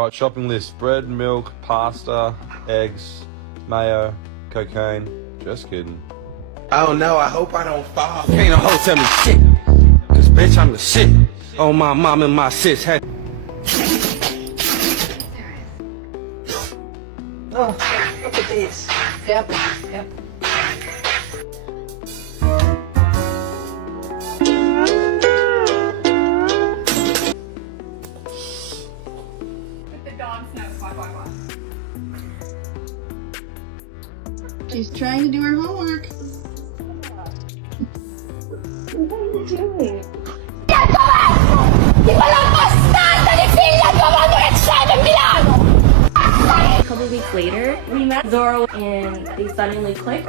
Right, shopping list: bread, milk, pasta, eggs, mayo, cocaine. Just kidding. Oh no, I hope I don't fall. Can't a hoe tell me shit. Cause bitch, I'm the shit. Oh, my mom and my sis had. Oh, look at this. Yep, yep. With the dog's nose. Walk, walk, walk. She's trying to do her homework. What are you doing? A couple weeks later, we met Zoro and they suddenly clicked.